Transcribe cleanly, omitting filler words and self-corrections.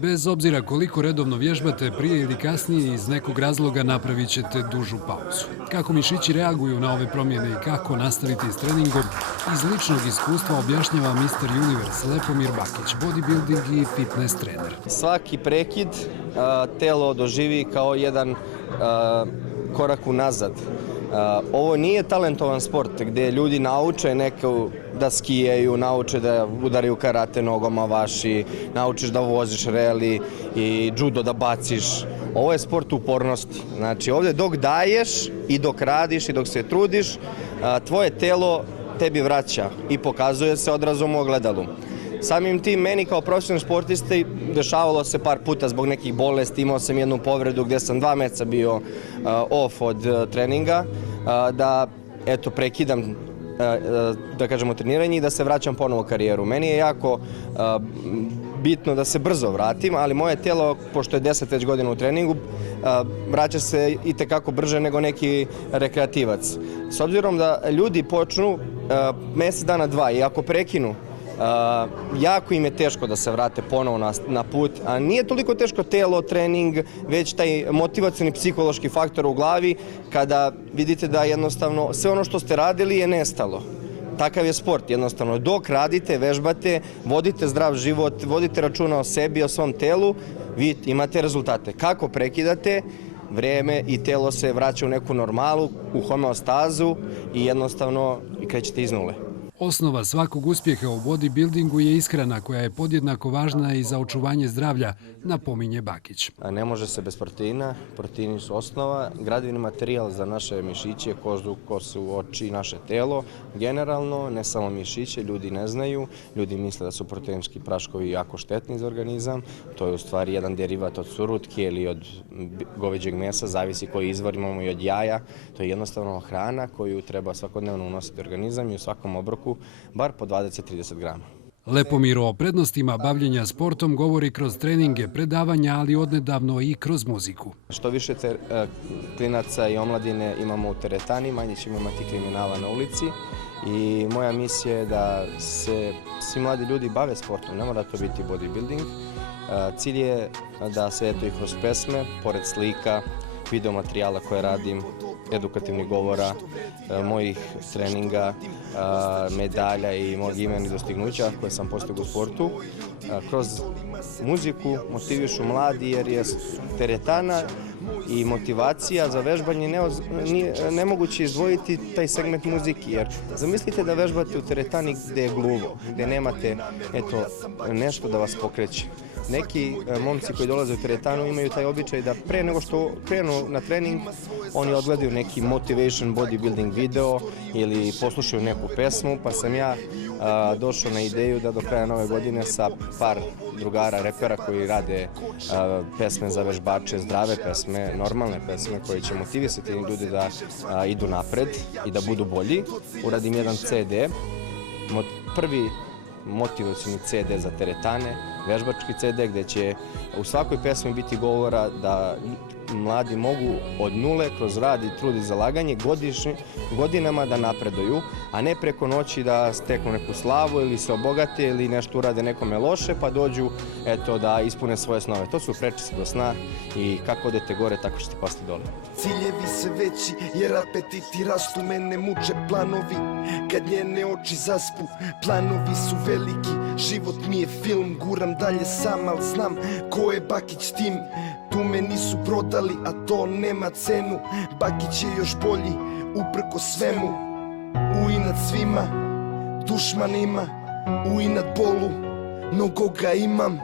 Bez obzira koliko redovno vježbate, prije ili kasnije iz nekog razloga napravit ćete dužu pauzu. Kako mišići reaguju na ove promjene i kako nastaviti s treningom, iz ličnog iskustva objašnjava Mr. Universe Lepomir Bakić, bodybuilding i fitness trener. Svaki prekid telo doživi kao jedan korak unazad. Ovo nije talentovan sport gdje ljudi nauče neko da skijaju, nauče da udaraju karate nogama vaši, naučiš da voziš reli i judo da baciš. Ovo je sport upornosti. Znači ovdje dok daješ i dok radiš i dok se trudiš, tvoje telo tebi vraća i pokazuje se odrazom u ogledalu. Samim tim, meni kao profesionalni sportisti dešavalo se par puta zbog nekih bolesti, imao sam jednu povredu gdje sam 2 mjeseca bio off od treninga, da eto prekidam da kažemo treniranje i da se vraćam ponovo u karijeru. Meni je jako bitno da se brzo vratim, ali moje telo, pošto je 10 već godina u treningu, vraća se itekako brže nego neki rekreativac. S obzirom da ljudi počnu mjesec dana, 2 i ako prekinu, jako im je teško da se vrate ponovo na put, a nije toliko teško telo, trening, već taj motivacioni psihološki faktor u glavi kada vidite da jednostavno sve ono što ste radili je nestalo. Takav je sport, jednostavno. Dok radite, vežbate, vodite zdrav život, vodite računa o sebi, o svom telu, vi imate rezultate. Kako prekidate, vrijeme i telo se vraća u neku normalu, u homeostazu i jednostavno krećete iz nule. Osnova svakog uspjeha u bodybuildingu je ishrana koja je podjednako važna i za očuvanje zdravlja, napominje Bakić. Ne može se bez proteina, proteini su osnova, gradivni materijal za naše mišiće, kosu, oči i naše telo. Generalno, ne samo mišiće, ljudi ne znaju, ljudi misle da su proteinski praškovi jako štetni za organizam. To je u stvari jedan derivat od surutke ili od goveđeg mesa, zavisi koji izvor imamo i od jaja. To je jednostavno hrana koju treba svakodnevno unositi u organizam i u svakom obroku bar po 20-30 grama. Lepomir o prednostima bavljenja sportom govori kroz treninge, predavanja, ali odnedavno i kroz muziku. Što više klinaca i omladine imamo u teretani, manje ćemo imati kriminala na ulici i moja misija je da se svi mladi ljudi bave sportom, ne mora to biti bodybuilding. Cilj je da se eto i kroz pesme, pored slika, video materijala koje radim, edukativnih govora, mojih treninga, medalja i mojeg imena i dostignuća koje sam postigao u sportu. Kroz muziku motivišu mladi jer je teretana i motivacija za vežbanje nemoguće izdvojiti taj segment muziki. Jer zamislite da vežbate u teretani gdje je gluvo, gdje nemate nešto da vas pokreće. Neki momci koji dolaze u teretanu imaju taj običaj da pre nego što krenu na trening oni odgledaju neki motivation bodybuilding video ili poslušaju neku pesmu, pa sam ja došao na ideju da do kraja nove godine sa par drugara, repera koji rade pesme za vežbače, zdrave pesme, normalne pesme koje će motivisati ljudi da idu napred i da budu bolji, uradim jedan CD, prvi motivacioni CD za teretane, vežbački CD gdje će u svakoj pesmi biti govora da mladi mogu od nule kroz rad i trud i zalaganje godinama da napreduju, a ne preko noći da steknu neku slavu ili se obogate ili nešto urade nekome loše pa dođu da ispune svoje snove. To su prečice do sna i kako odete gore tako ćete pasti dole. Ciljevi se veći jer apetiti rastu, mene muče planovi kad njene oči zaspu. Planovi su veliki, život mi je film, guram dalje sam, al znam ko je Bakić tim. Tu me nisu prodali, a to nema cenu. Bakić je još bolji, uprko svemu. U inat svima, dušmanima, u inat bolu, mnogo ga imam.